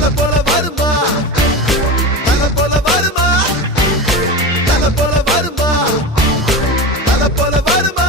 தலை போல வருமா தலை போல வருமா தலை போல வருமா தலை போல வருமா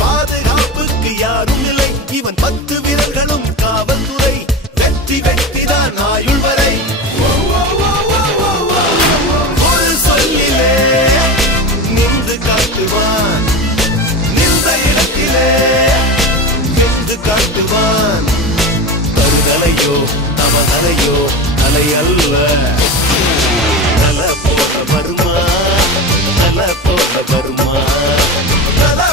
பாதுகாப்புக்கு யாரும் இல்லை இவன் 10 விரல்களும் காவல்துறை வெற்றி வெற்றிதான் ஆயுள் வரை ஒரு சொல்லிலே நின்று காட்டுவான் நின்ற இடத்திலே நின்று காட்டுவான் தருதலையோ தவதலையோ தலை அல்ல தலை போல வருமா தலை போல வருமா தலை